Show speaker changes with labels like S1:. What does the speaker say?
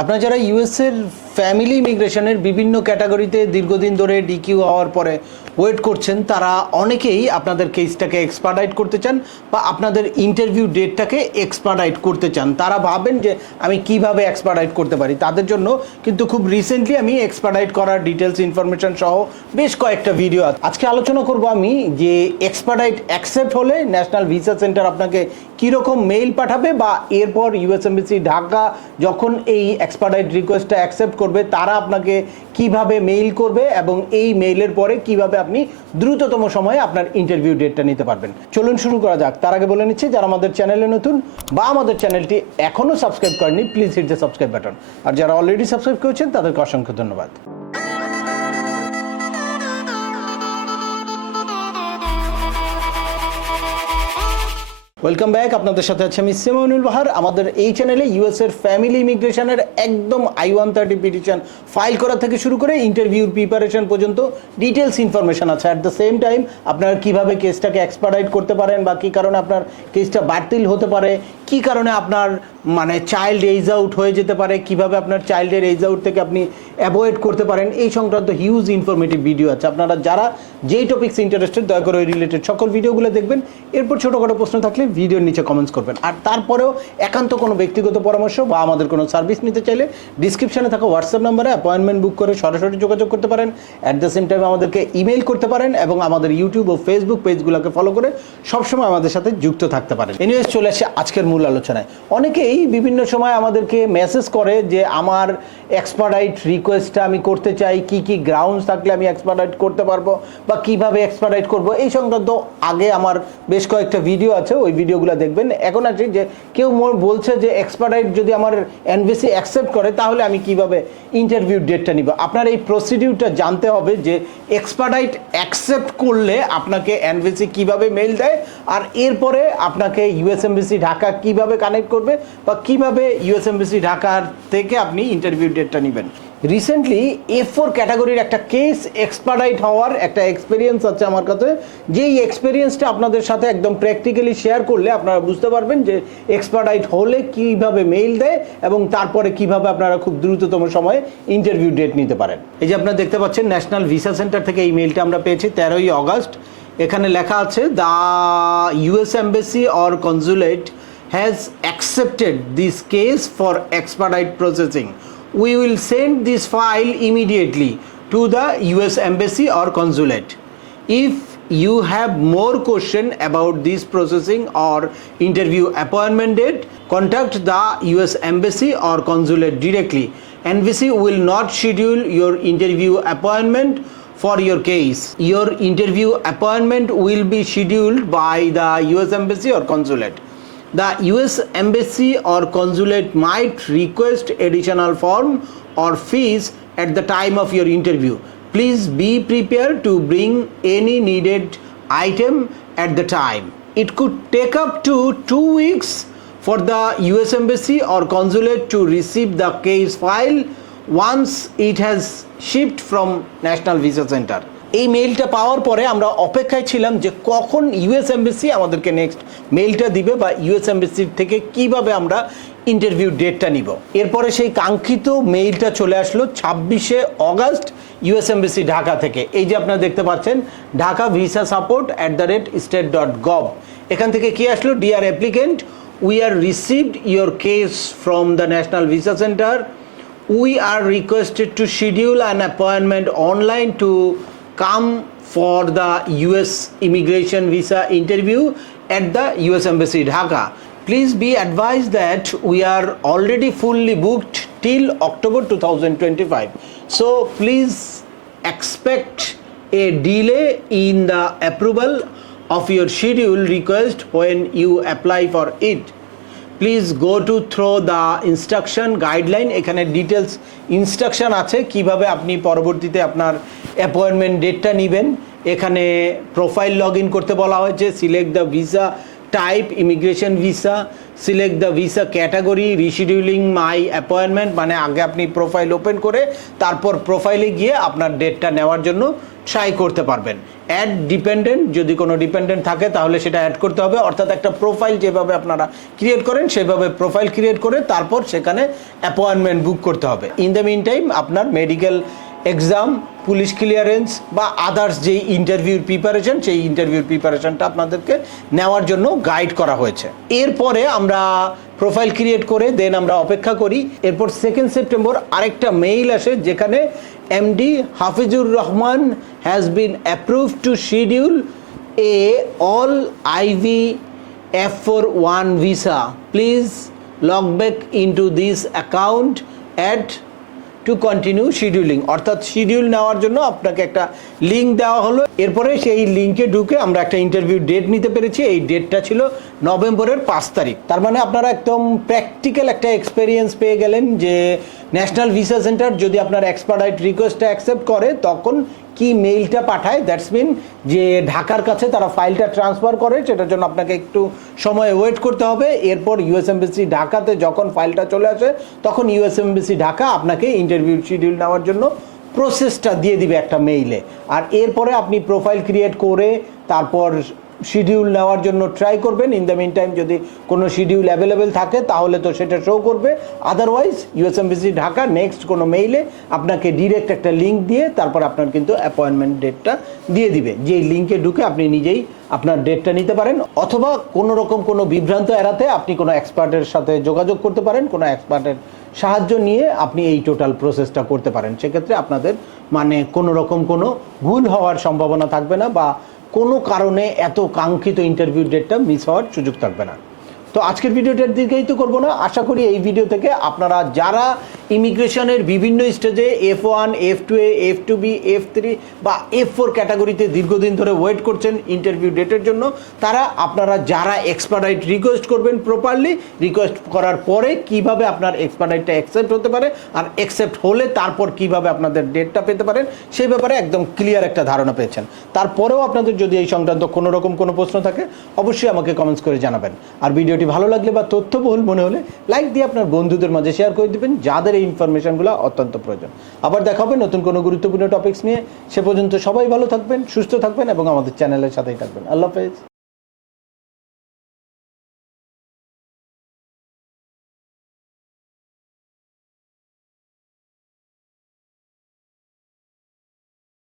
S1: আপনারা যারা ইউএসের ফ্যামিলি ইমিগ্রেশনের বিভিন্ন ক্যাটাগরিতে দীর্ঘদিন ধরে ডিকিউ হওয়ার পরে ওয়েট করছেন, তারা অনেকেই আপনাদের কেসটাকে এক্সপার্ডাইট করতে চান বা আপনাদের ইন্টারভিউ ডেটটাকে এক্সপার্ডাইট করতে চান। তারা ভাবেন যে আমি কীভাবে এক্সপার্ডাইট করতে পারি। তাদের জন্য কিন্তু খুব রিসেন্টলি আমি এক্সপার্ডাইট করার ডিটেলস ইনফরমেশন সহ বেশ কয়েকটা ভিডিও আছে। আজকে আলোচনা করব আমি যে এক্সপার্ডাইট অ্যাকসেপ্ট হলে ন্যাশনাল ভিসা সেন্টার আপনাকে কীরকম মেইল পাঠাবে বা এরপর ইউএসএমবিসি ঢাকা যখন এই এক্সপার্ডাইট রিকোয়েস্টটা অ্যাকসেপ্ট করবে, তারা আপনাকে কীভাবে মেইল করবে এবং এই মেইলের পরে কীভাবে আপনি দ্রুততম সময়ে আপনার ইন্টারভিউ ডেটটা নিতে পারবেন। চলুন শুরু করা যাক। তার আগে বলে নিচ্ছি, যারা আমাদের চ্যানেলে নতুন বা আমাদের চ্যানেলটি এখনও সাবস্ক্রাইব করেনি please hit the subscribe button আর যারা অলরেডি সাবস্ক্রাইব করেছেন, তাদেরকে অসংখ্য ধন্যবাদ। ওয়েলকাম ব্যাক আপনাদের সাথে আছে আমি সিমনুল বাহার। আমাদের এই চ্যানেলে ইউএস এর ফ্যামিলি ইমিগ্রেশনের একদম I one thirty petition file করা থেকে শুরু করে ইন্টারভিউর প্রিপারেশন পর্যন্ত ডিটেলস ইনফরমেশন আছে। অ্যাট দ্য সেম টাইম আপনারা কীভাবে কেসটাকে এক্সপার্ডাইট করতে পারেন বা কী কারণে আপনার কেসটা বাতিল হতে পারে, কি কারণে আপনার মানে চাইল্ড এইজ আউট হয়ে যেতে পারে, কীভাবে আপনার চাইল্ডের এইজ আউট থেকে আপনি অ্যাভয়েড করতে পারেন, এই সংক্রান্ত হিউজ ইনফরমেটিভ ভিডিও আছে। আপনারা যারা যেই টপিক্স ইন্টারেস্টেড দয়া করে ওই রিলেটেড সকল ভিডিওগুলো দেখবেন। এরপর ছোটোখাটো প্রশ্ন থাকলে ভিডিওর নিচে কমেন্টস করবেন। আর তারপরেও একান্ত কোনো ব্যক্তিগত পরামর্শ বা আমাদের কোনো সার্ভিস নিতে চাইলে ডিসক্রিপশনে থাকা হোয়াটসঅ্যাপ নাম্বারে অ্যাপয়েন্টমেন্ট বুক করে সরাসরি যোগাযোগ করতে পারেন। অ্যাট দ্য সেম টাইম আমাদেরকে ইমেল করতে পারেন এবং আমাদের ইউটিউব ও ফেসবুক পেজগুলোকে ফলো করে সবসময় আমাদের সাথে যুক্ত থাকতে পারেন। এনিওয়েজ চলে আসে আজকের মূল আলোচনায়। অনেকেই বিভিন্ন সময় আমাদেরকে মেসেজ করে যে, আমার এক্সপার্ডাইট রিকোয়েস্টটা আমি করতে চাই, কি কি গ্রাউন্ডস থাকলে আমি এক্সপার্ডাইট করতে পারব বা কীভাবে এক্সপার্ডাইট করব? এই সংক্রান্ত আগে আমার বেশ কয়েকটা ভিডিও আছে, ওই ভিডিওগুলো দেখবেন। এখন আছে যে কেউ বলছে যে এক্সপার্ডাইট যদি আমার এনবিসি অ্যাকসেপ্ট করে, তাহলে আমি কীভাবে ইন্টারভিউ ডেটটা নিব? আপনার এই প্রসিডিউরটা জানতে হবে যে এক্সপার্ডাইট অ্যাকসেপ্ট করলে আপনাকে এনবিসি কীভাবে মেল দেয়, আর এরপরে আপনাকে ইউএসএমবিসি ঢাকা কীভাবে কানেক্ট করবে, বা কীভাবে ইউএসএমবিসি ঢাকার থেকে আপনি ইন্টারভিউ ডেটটা নেবেন। রিসেন্টলি এফ ফোর ক্যাটাগরির একটা কেস এক্সপার্ডাইট হওয়ার একটা এক্সপিরিয়েন্স আছে আমার কাছে। যেই এক্সপিরিয়েন্সটা আপনাদের সাথে একদম প্র্যাকটিক্যালি শেয়ার করলে আপনারা বুঝতে পারবেন যে এক্সপার্ডাইট হলে কীভাবে মেইল দেয় এবং তারপরে কীভাবে আপনারা খুব দ্রুততম সময়ে ইন্টারভিউ ডেট নিতে পারেন। এই যে আপনারা দেখতে পাচ্ছেন ন্যাশনাল ভিসা সেন্টার থেকে এই মেইলটা আমরা পেয়েছি তেরোই অগস্ট এখানে লেখা আছে the US embassy or consulate has accepted this case for expedite processing. We will send this file immediately to the US Embassy or consulate. If you have more question about this processing or interview appointment date, contact the US Embassy or consulate directly. Embassy will not schedule your interview appointment for your case. Your interview appointment will be scheduled by the US Embassy or consulate the US embassy or consulate might request additional form or fees at the time of your interview. Please be prepared to bring any needed item at the time. It could take up to two weeks for the US embassy or consulate to receive the case file once it has shipped from National Visa Center. এই মেইলটা পাওয়ার পরে আমরা অপেক্ষায় ছিলাম যে কখন US embassy আমাদেরকে next মেইলটা দিবে বা ইউএস এমবেসির থেকে কীভাবে আমরা ইন্টারভিউ ডেটটা নিব। এরপরে সেই কাঙ্ক্ষিত মেইলটা চলে আসলো ছাব্বিশে অগাস্ট ইউএস এমবেসি ঢাকা থেকে। এই যে আপনারা দেখতে পাচ্ছেন, Dhaka visa support at the rate state dot gov এখান থেকে কি আসলো? Dear applicant we are received your case from the national visa centre we are requested to schedule an appointment online to come for the US immigration visa interview at the US Embassy Dhaka. Please be advised that we are already fully booked till October 2025. So please expect a delay in the approval of your schedule request when you apply for it. Please go to through the instruction guideline এখানে details instruction আছে কীভাবে আপনি পরবর্তীতে আপনার appointment ডেটটা নেবেন এখানে profile log করতে বলা হয়েছে select the visa type immigration visa select the visa category rescheduling my appointment মানে আগে আপনি প্রোফাইল ওপেন করে তারপর প্রোফাইলে গিয়ে আপনার ডেটটা নেওয়ার জন্য ট্রাই করতে পারবেন। অ্যাড ডিপেন্ডেন্ট যদি কোনো ডিপেন্ডেন্ট থাকে তাহলে সেটা অ্যাড করতে হবে। অর্থাৎ একটা প্রোফাইল যেভাবে আপনারা ক্রিয়েট করেন, সেভাবে প্রোফাইল ক্রিয়েট করে তারপর সেখানে অ্যাপয়েন্টমেন্ট বুক করতে হবে। ইন দ্য মিন টাইম আপনার মেডিকেল এক্সাম পুলিশ ক্লিয়ারেন্স বা আদার্স যেই ইন্টারভিউর প্রিপারেশন সেই ইন্টারভিউর প্রিপারেশনটা আপনাদেরকে নেওয়ার জন্য গাইড করা হয়েছে। এরপরে আমরা প্রোফাইল ক্রিয়েট করে দেন আমরা অপেক্ষা করি। এরপর সেকেন্ড সেপ্টেম্বর আরেকটা মেইল আসে যেখানে MD Hafizur Rahman has been approve to schedule a all IV F four one visa please log back into this account at to continue scheduling অর্থাৎ শিডিউল নেওয়ার জন্য আপনাকে একটা লিঙ্ক দেওয়া হলো। এরপরে সেই লিঙ্কে ঢুকে আমরা একটা ইন্টারভিউ ডেট নিতে পেরেছি। এই ডেটটা ছিল নভেম্বরের পাঁচ তারিখ। তার মানে আপনারা একদম প্র্যাকটিক্যাল একটা এক্সপেরিয়েন্স পেয়ে গেলেন যে ন্যাশনাল ভিসা সেন্টার যদি আপনার এক্সপার্টাইট রিকোয়েস্টটা অ্যাকসেপ্ট করে, তখন কি মেইলটা পাঠায় দ্যাটস মিন যে ঢাকার কাছে তারা ফাইলটা ট্রান্সফার করে, সেটার জন্য আপনাকে একটু সময় ওয়েট করতে হবে। এরপর ইউএস এমবিসি ঢাকাতে যখন ফাইলটা চলে আসে, তখন ইউএস এমবিসি ঢাকা আপনাকে ইন্টারভিউ শিডিউল নেওয়ার জন্য প্রসেসটা দিয়ে দিবে একটা মেইলে আর এরপরে আপনি প্রোফাইল ক্রিয়েট করে, তারপর শিডিউল নেওয়ার জন্য ট্রাই করবেন। ইন দ্য মিন টাইম যদি কোনো শিডিউল অ্যাভেলেবেল থাকে, তাহলে তো সেটা শো করবে। আদারওয়াইজ ইউএসএমবিসি ঢাকা নেক্সট কোনো মেইলে আপনাকে ডিরেক্ট একটা লিঙ্ক দিয়ে তারপর আপনার কিন্তু অ্যাপয়েন্টমেন্ট ডেটটা দিয়ে দিবে। যেই লিঙ্কে ঢুকে আপনি নিজেই আপনার ডেটটা নিতে পারেন, অথবা কোনো রকম কোনো বিভ্রান্ত এড়াতে আপনি কোনো এক্সপার্টের সাথে যোগাযোগ করতে পারেন, কোনো এক্সপার্টের সাহায্য নিয়ে আপনি এই টোটাল প্রসেসটা করতে পারেন। সেক্ষেত্রে আপনাদের মানে কোনো রকম কোনো ভুল হওয়ার সম্ভাবনা থাকবে না বা কোনো কারণে এত কাঙ্ক্ষিত ইন্টারভিউ ডেটটা মিস হওয়ার সুযোগ থাকবে না। তো আজকের ভিডিওটার দিকেই তো করব না। আশা করি এই ভিডিও থেকে আপনারা যারা ইমিগ্রেশনের বিভিন্ন স্টেজে F one, F two A, F two B, F three বা এফ ফোর ক্যাটাগরিতে দীর্ঘদিন ধরে ওয়েট করছেন ইন্টারভিউ ডেটের জন্য, তারা আপনারা যারা এক্সপার্টাইট রিকোয়েস্ট করবেন প্রপারলি, রিকোয়েস্ট করার পরে কীভাবে আপনার এক্সপার্টাইটটা অ্যাকসেপ্ট হতে পারে আর অ্যাকসেপ্ট হলে তারপর কীভাবে আপনাদের ডেটটা পেতে পারেন সেই ব্যাপারে একদম ক্লিয়ার একটা ধারণা পেয়েছেন। তারপরেও আপনাদের যদি এই সংক্রান্ত কোনো রকম কোনো প্রশ্ন থাকে, অবশ্যই আমাকে কমেন্টস করে জানাবেন। আর ভিডিওটি ভালো লাগলে বা তথ্যবহুল মনে হলে লাইক দিয়ে আপনার বন্ধুদের মাঝে শেয়ার করে দেবেন, যাদের এই ইনফরমেশনগুলো অত্যন্ত প্রয়োজন। আবার দেখা হবে নতুন কোনো গুরুত্বপূর্ণ টপিক্স নিয়ে। সে পর্যন্ত সবাই ভালো থাকবেন, সুস্থ থাকবেন এবং আমাদের চ্যানেলের সাথেই থাকবেন। আল্লাহ হাফেজ।